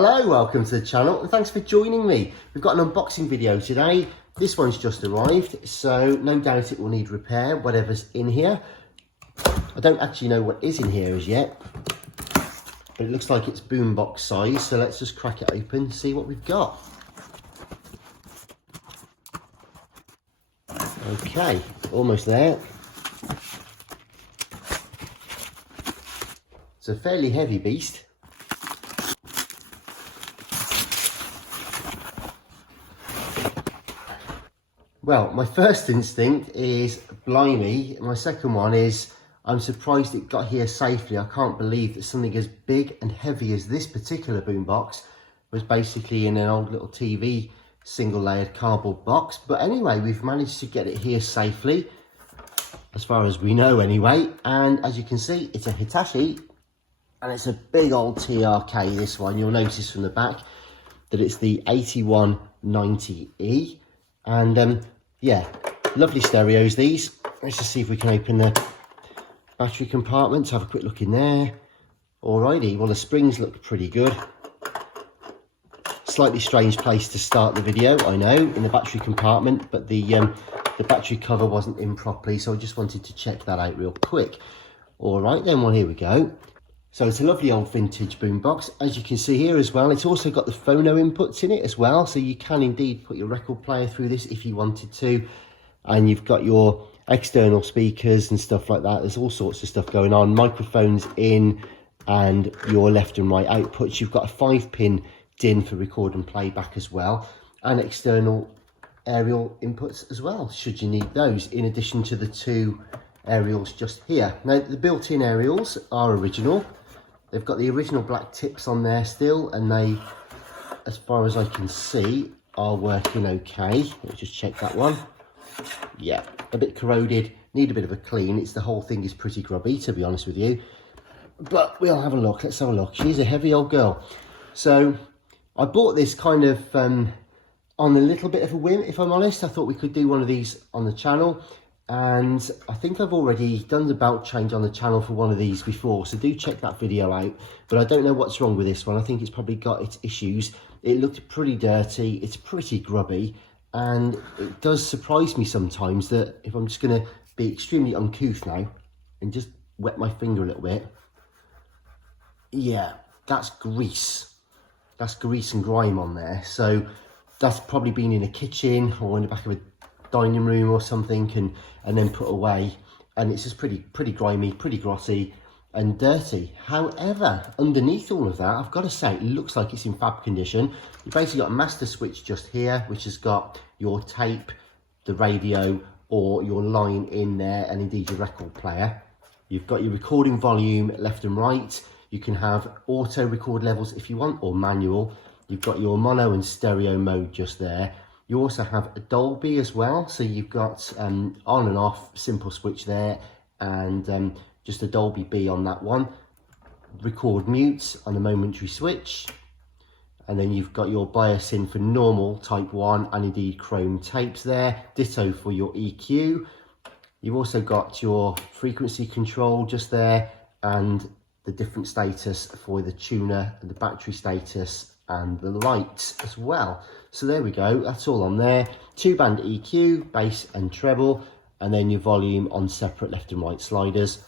Hello, welcome to the channel and thanks for joining me. We've got an unboxing video today. This one's just arrived, so no doubt it will need repair, whatever's in here. I don't actually know what is in here as yet, but it looks like it's boombox size, so let's just crack it open and see what we've got. Okay, almost there. It's a fairly heavy beast. Well, my first instinct is blimey. My second one is I'm surprised it got here safely. I can't believe that something as big and heavy as this particular boombox was basically in an old little TV single layered cardboard box. But anyway, we've managed to get it here safely, as far as we know anyway. And as you can see, it's a Hitachi and it's a big old TRK, this one. You'll notice from the back that it's the 8190E. And yeah, lovely stereos these. Let's just see if we can open the battery compartment, have a quick look in there. Alrighty, well the springs look pretty good. Slightly strange place to start the video, I know, in the battery compartment, but the battery cover wasn't in properly, so I just wanted to check that out real quick. Alright then, well here we go. So it's a lovely old vintage boombox, as you can see here as well. It's also got the phono inputs in it as well, so you can indeed put your record player through this if you wanted to. And you've got your external speakers and stuff like that. There's all sorts of stuff going on. Microphones in and your left and right outputs. You've got a 5-pin DIN for record and playback as well, and external aerial inputs as well, should you need those, in addition to the 2 aerials just here. Now, the built-in aerials are original. They've got the original black tips on there still, and they, as far as I can see, are working okay. Let's just check that one. Yeah, a bit corroded, need a bit of a clean. The whole thing is pretty grubby, to be honest with you. But we'll have a look, let's have a look. She's a heavy old girl. So I bought this kind of on a little bit of a whim, if I'm honest. I thought we could do one of these on the channel. And I think I've already done the belt change on the channel for one of these before, so do check that video out. But I don't know what's wrong with this one. I think it's probably got its issues. It looked pretty dirty, it's pretty grubby, and it does surprise me sometimes that if I'm just going to be extremely uncouth now and just wet my finger a little bit, yeah, that's grease. That's grease and grime on there. So that's probably been in a kitchen or in the back of a dining room or something, and then put away, and it's just pretty grimy, pretty grotty and dirty. However, underneath all of that, I've got to say, it looks like it's in fab condition. You've basically got a master switch just here, which has got your tape, the radio, or your line in there, and indeed your record player. You've got your recording volume left and right. You can have auto record levels if you want, or manual. You've got your mono and stereo mode just there. You also have a Dolby as well, so you've got on and off simple switch there, and just a Dolby B on that one. Record mute on a momentary switch, and then you've got your bias in for normal type 1 and indeed chrome tapes there. Ditto for your EQ. You've also got your frequency control just there, and the different status for the tuner, the battery status, and the lights as well. So there we go, that's all on there. 2-band EQ, bass and treble, and then your volume on separate left and right sliders.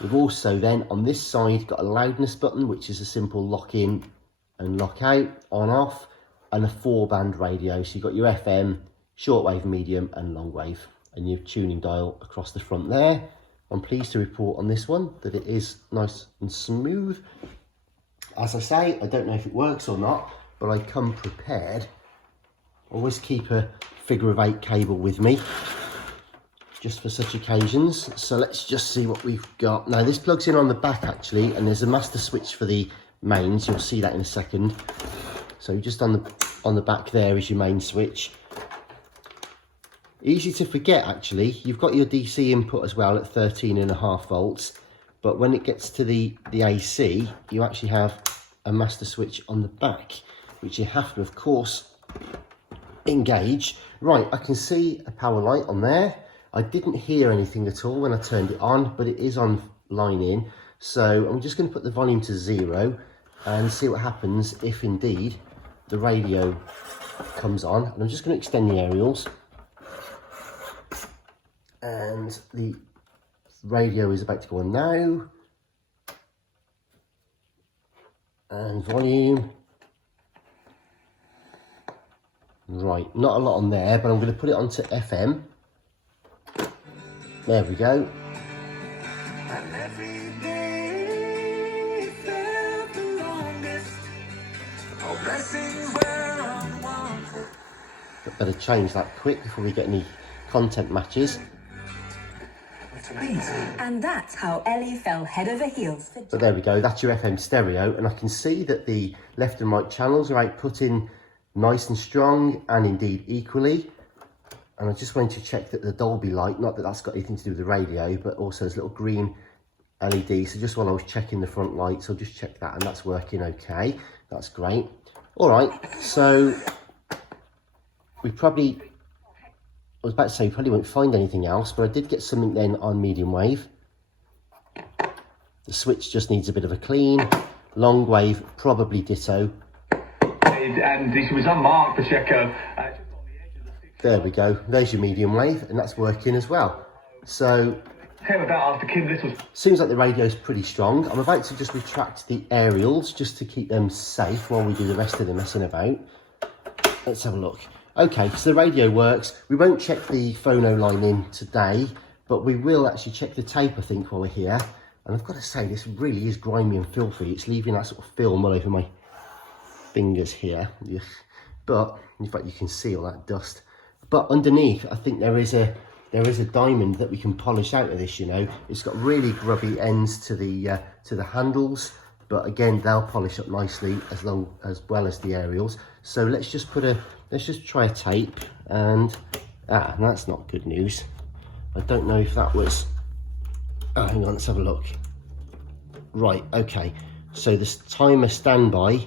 We've also then on this side got a loudness button, which is a simple lock in and lock out, on off, and a 4-band radio. So you've got your FM, shortwave, medium and long wave, and your tuning dial across the front there. I'm pleased to report on this one that it is nice and smooth. As I say, I don't know if it works or not, but I come prepared. Always keep a figure of 8 cable with me, just for such occasions. So let's just see what we've got. Now this plugs in on the back actually, and there's a master switch for the mains. You'll see that in a second. So just on the back there is your main switch. Easy to forget actually. You've got your DC input as well at 13.5 volts. But when it gets to the AC, you actually have a master switch on the back, which you have to, of course, engage. Right, I can see a power light on there. I didn't hear anything at all when I turned it on, but it is on line in. So I'm just going to put the volume to 0, and see what happens if indeed the radio comes on. And I'm just going to extend the aerials, and the radio is about to go on now, and volume. Right, not a lot on there, but I'm going to put it onto FM. There we go. But better change that quick before we get any content matches. And that's how Ellie fell head over heels. But there we go, that's your FM stereo, and I can see that the left and right channels are outputting nice and strong and indeed equally. And I just wanted to check that the Dolby light, not that that's got anything to do with the radio, but also this little green LED. So just while I was checking the front lights, I'll just check that, and that's working okay. That's great. All right, so we probably, I was about to say, we probably won't find anything else, but I did get something then on medium wave. The switch just needs a bit of a clean. Long wave, probably ditto. And this was unmarked for Checo. There we go, there's your medium wave, and that's working as well. So, came about after Kim Little's. Seems like the radio's pretty strong. I'm about to just retract the aerials just to keep them safe while we do the rest of the messing about. Let's have a look. Okay, so the radio works. We won't check the phono line in today, but we will actually check the tape, I think, while we're here. And I've got to say, this really is grimy and filthy. It's leaving that sort of film all over my fingers here. But in fact, you can see all that dust. But underneath, I think there is a diamond that we can polish out of this. You know, it's got really grubby ends to the handles, but again, they'll polish up nicely as well as the aerials. So let's just try a tape, and that's not good news. I don't know if that was. Oh, hang on, let's have a look. Right, okay. So this timer standby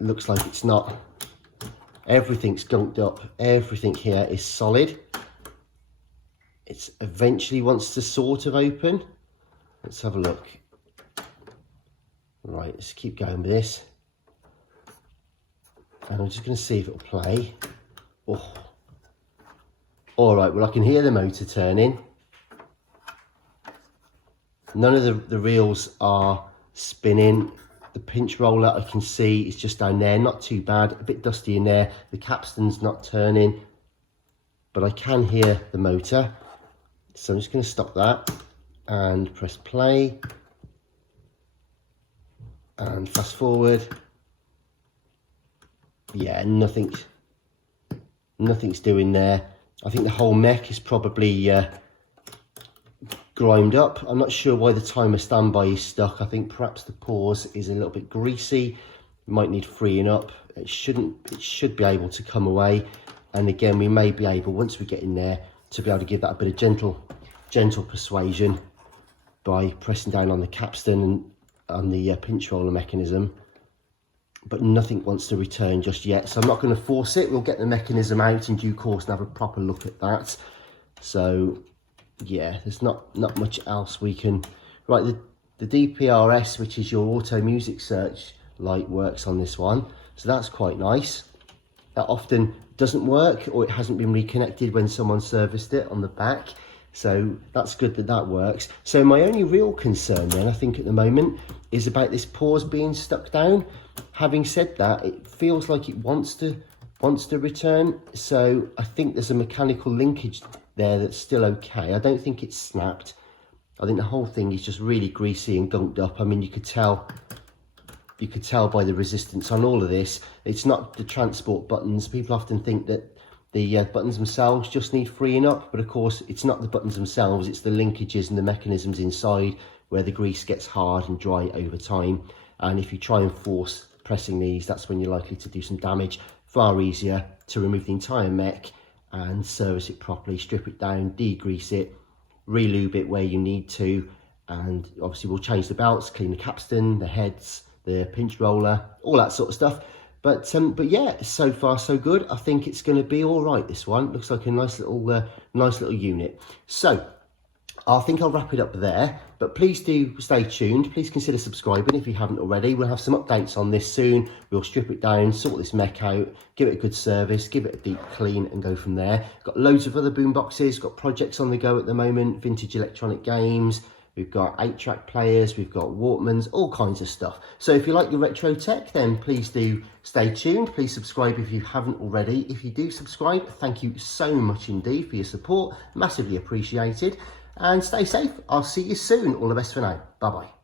looks like it's not. Everything's gunked up. Everything here is solid. It eventually wants to sort of open. Let's have a look. Right, let's keep going with this. And I'm just going to see if it'll play. Oh. All right, well, I can hear the motor turning. None of the reels are spinning. The pinch roller I can see is just down there, not too bad, a bit dusty in there. The capstan's not turning, but I can hear the motor. So I'm just going to stop that and press play and fast forward. Yeah, nothing's doing there. I think the whole mech is probably grimed up. I'm not sure why the timer standby is stuck. I think perhaps the pause is a little bit greasy. Might need freeing up. It should be able to come away. And again, we may be able, once we get in there, to be able to give that a bit of gentle persuasion by pressing down on the capstan and on the pinch roller mechanism. But nothing wants to return just yet, so I'm not going to force it. We'll get the mechanism out in due course and have a proper look at that. So yeah, there's not much else we can. Right, the DPRS, which is your auto music search light, works on this one, so that's quite nice. That often doesn't work, or it hasn't been reconnected when someone serviced it on the back, so that's good that works. So my only real concern then, I think at the moment, is about this pause being stuck down. Having said that, it feels like it wants to return, so I think there's a mechanical linkage there that's still okay. I don't think it's snapped. I think the whole thing is just really greasy and gunked up. I mean, you could tell by the resistance on all of this. It's not the transport buttons. People often think that the buttons themselves just need freeing up, but of course it's not the buttons themselves, it's the linkages and the mechanisms inside where the grease gets hard and dry over time. And if you try and force pressing these, that's when you're likely to do some damage. Far easier to remove the entire mech and service it properly, strip it down, degrease it, re-lube it where you need to, and obviously we'll change the belts, clean the capstan, the heads, the pinch roller, all that sort of stuff. But yeah, so far so good. I think it's going to be all right, this one. Looks like a nice little unit. So I think I'll wrap it up there, but please do stay tuned. Please consider subscribing if you haven't already. We'll have some updates on this soon. We'll strip it down, sort this mech out, give it a good service, give it a deep clean and go from there. Got loads of other boomboxes, got projects on the go at the moment, vintage electronic games. We've got 8-track players, we've got Walkmans, all kinds of stuff. So if you like your retro tech, then please do stay tuned. Please subscribe if you haven't already. If you do subscribe, thank you so much indeed for your support. Massively appreciated. And stay safe. I'll see you soon. All the best for now. Bye-bye.